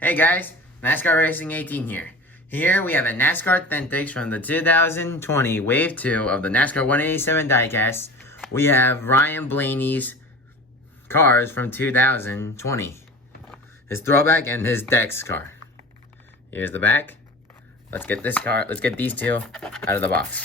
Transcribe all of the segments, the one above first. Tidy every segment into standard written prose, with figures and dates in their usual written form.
Hey guys, NASCAR Racing 18 here. Here we have a NASCAR Authentics from the 2020 Wave 2 of the NASCAR 187 Diecast. We have Ryan Blaney's cars from 2020. His throwback and his Dex car. Here's the back. Let's get these two out of the box.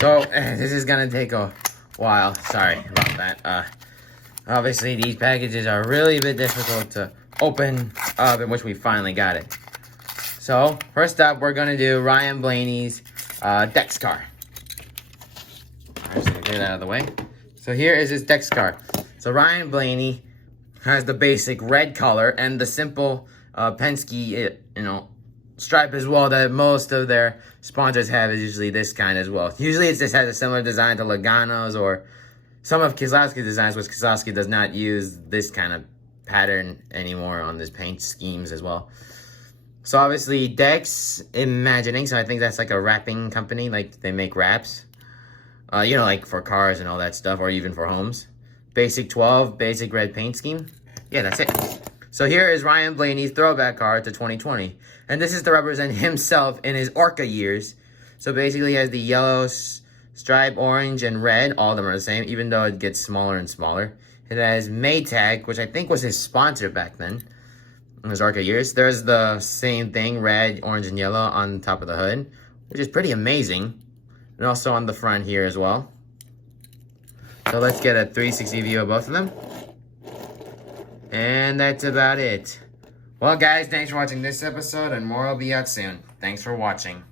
So, this is gonna take a while. Sorry about that. Obviously, these packages are really a bit difficult to open up, in which we finally got it. So, first up, we're gonna do Ryan Blaney's Dex car. I'm just gonna clear that out of the way. So here is his Dex car. So Ryan Blaney has the basic red color and the simple Penske, stripe as well that most of their sponsors have is usually this kind as well. Usually it just has a similar design to Logano's or some of Keselowski's designs, which Keselowski does not use this kind of pattern anymore on his paint schemes as well. So obviously Dex Imagining, so I think that's like a wrapping company, like they make wraps. Like for cars and all that stuff, or even for homes. Basic 12, basic red paint scheme. Yeah, that's it. So here is Ryan Blaney's throwback car to 2020. And this is to represent himself in his Orca years. So basically he has the yellow stripe, orange, and red. All of them are the same, even though it gets smaller and smaller. It has Maytag, which I think was his sponsor back then in his Orca years. There's the same thing, red, orange, and yellow on top of the hood, which is pretty amazing. And also on the front here as well. So let's get a 360 view of both of them. And that's about it. Well, guys, thanks for watching this episode, and more will be out soon. Thanks for watching.